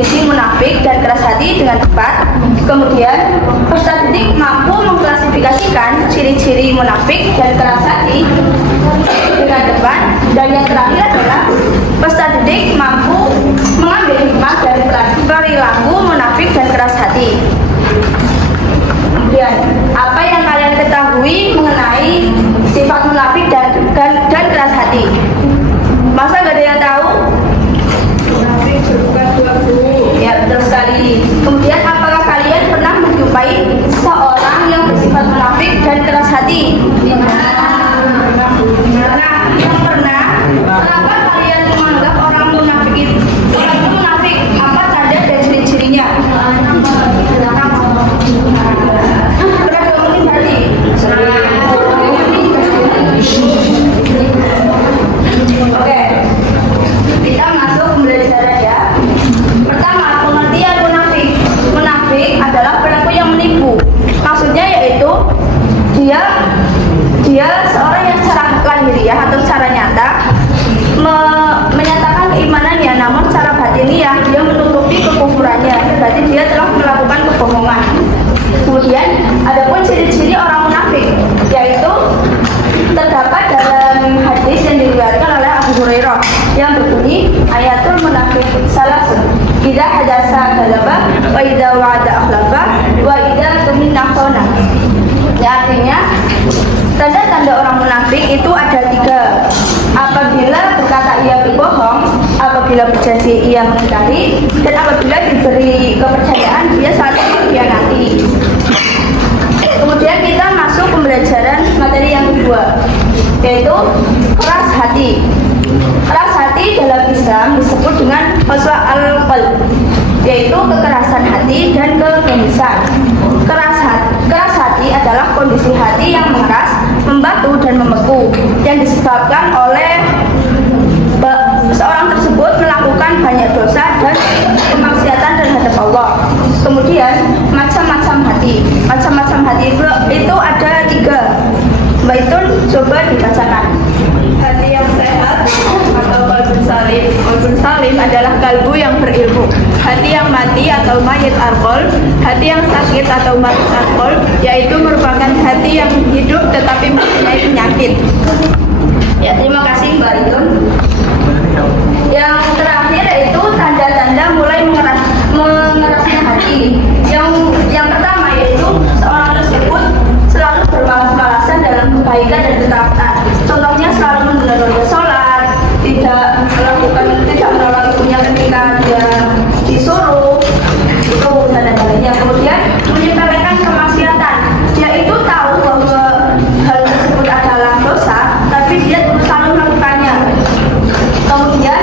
kondisi munafik dan keras hati dengan tepat. Kemudian peserta didik mampu mengklasifikasikan ciri-ciri munafik dan keras hati dengan tepat. Dan yang terakhir adalah peserta didik mampu mengambil hikmah dari perilaku munafik dan keras hati. Kemudian apa yang kalian ketahui mengenai sifat munafik dan keras hati? Masa gak ada yang tahu? Munafik berbuka dua buruk. Ya, betul sekali. Kemudian apakah kalian pernah menjumpai seorang yang bersifat munafik dan keras hati? Nah, yang pernah. Kenapa kalian menganggap orang munafik itu munafik? Apa tanda dan ciri-cirinya? Berapa menit tadi? Oke, kita masuk pembelajaran ya. Pertama, pengertian munafik. Munafik adalah pelaku yang menipu. Maksudnya yaitu dia seorang yang secara lahiriah atau secara nyata menyatakan keimanannya, namun secara batiniah dia menutupi kekufurannya. Berarti dia telah melakukan kebohongan. Kemudian adapun ciri-ciri orang munafik, yaitu terdapat dalam hadis yang diriwayatkan oleh Abu Hurairah yang berbunyi ayatul munafik salasun idza hadasa kadzaba wa idza wa'ada akhlafa wa idza tumina khana. Ya, artinya tanda-tanda orang munafik itu ada 3. Apabila berkata ia berbohong, apabila berjanji ia mengingkari, dan apabila diberi kepercayaan dia selalu mengkhianati. Kemudian kita masuk pembelajaran materi yang kedua, yaitu keras hati. Keras hati dalam Islam disebut dengan qaswa al-qalb, yaitu kekerasan hati dan kegenisan. Keras hati adalah kondisi hati yang mengeras, membatu dan membeku yang disebabkan oleh seorang tersebut melakukan banyak dosa dan kemaksiatan terhadap Allah. Kemudian macam-macam hati. Macam-macam hati itu ada 3. Mbak Itun coba dibacakan. Hati yang sehat atau qalbun salim. Qalbun salim adalah kalbu yang berilmu. Hati yang mati atau mayit alkohol. Hati yang sakit atau mayit alkohol, yaitu merupakan hati yang hidup tetapi mempunyai penyakit. Ya, terima kasih Mbak Itun. Yang terakhir yaitu tanda-tanda mulai mengerasnya hati. Yang pertama yaitu seorang tersebut selalu bermalas-malasan dalam kebaikan dan ketaatan. Contohnya selalu menunda-nunda sholat, tidak menolong ibunya ketika dia disuruh, itu tanda-tandanya. Kemudian menyepelekan kemaksiatan. Dia itu tahu bahwa hal tersebut adalah dosa, tapi dia terus selalu melakukannya. Kemudian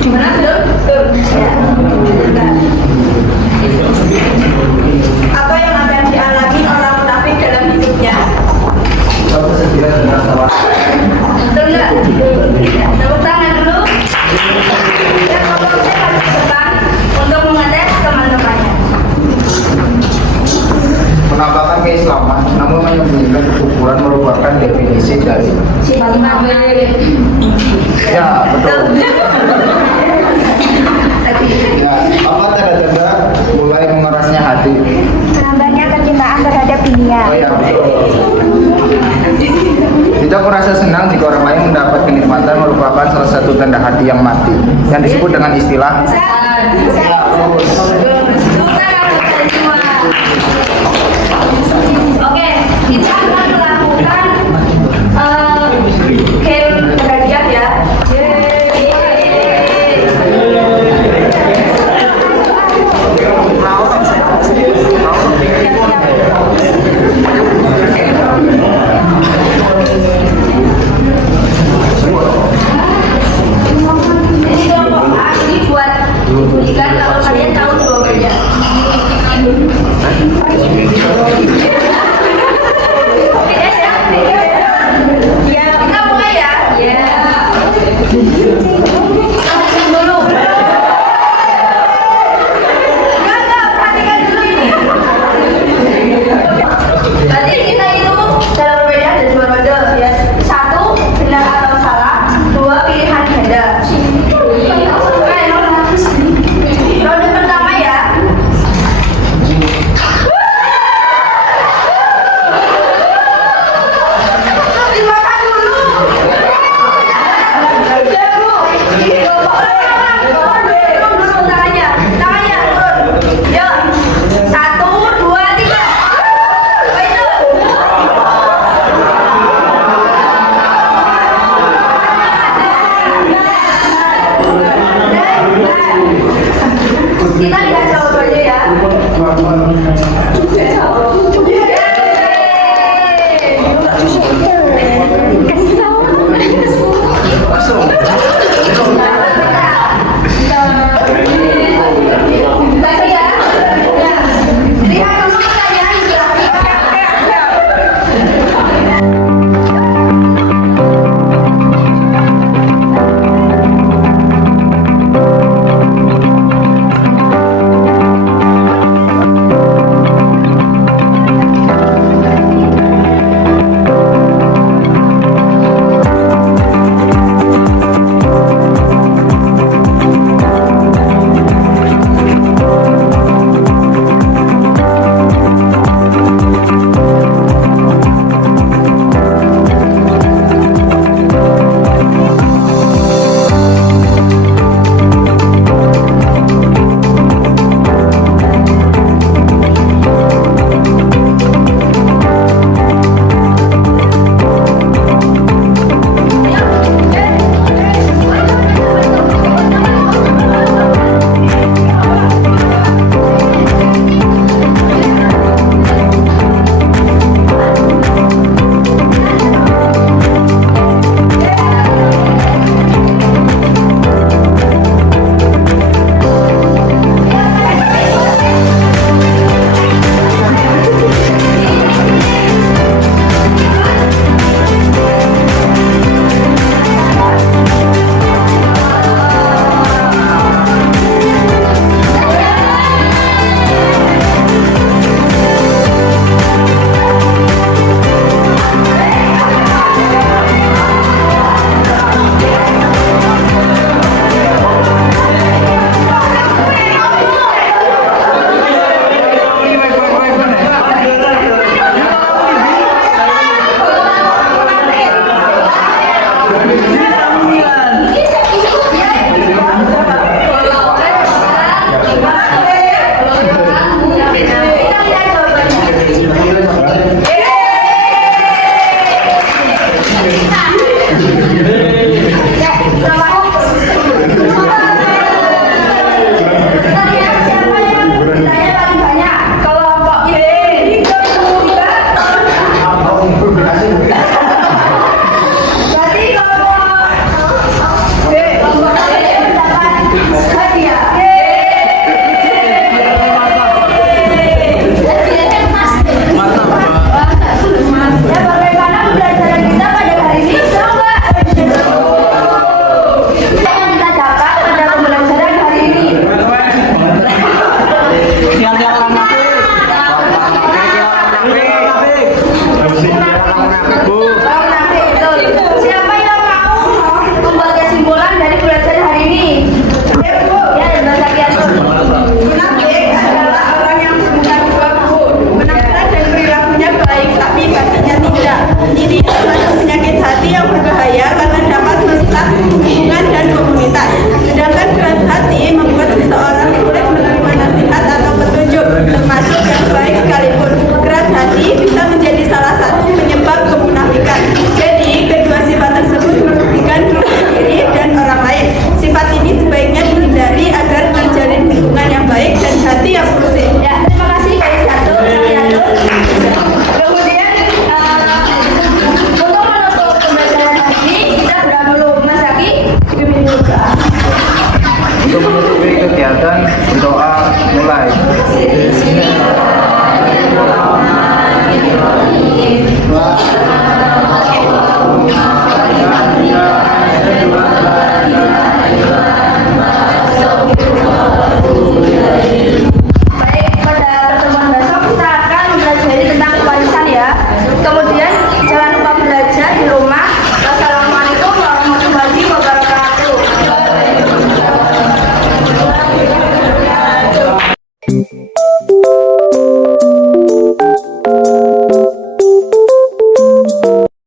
Gimana belum? Tuh. Apa yang akan dialami orang munafik dalam hidupnya? Betul nggak? Tepuk tangan dulu. Ya, kalau saya kasih depan untuk mengetes teman-temannya. Penampakan keislaman namun menyembunyikan kekufuran merupakan definisi dari Sifat munafik. ya betul ya apa tanda-tanda mulai mengerasnya hati. Menambahnya kecintaan terhadap dunia. Oh ya betul. Tidak merasa senang jika orang lain mendapat kenikmatan merupakan salah satu tanda hati yang mati yang disebut dengan istilah Bisa. ya, bagus.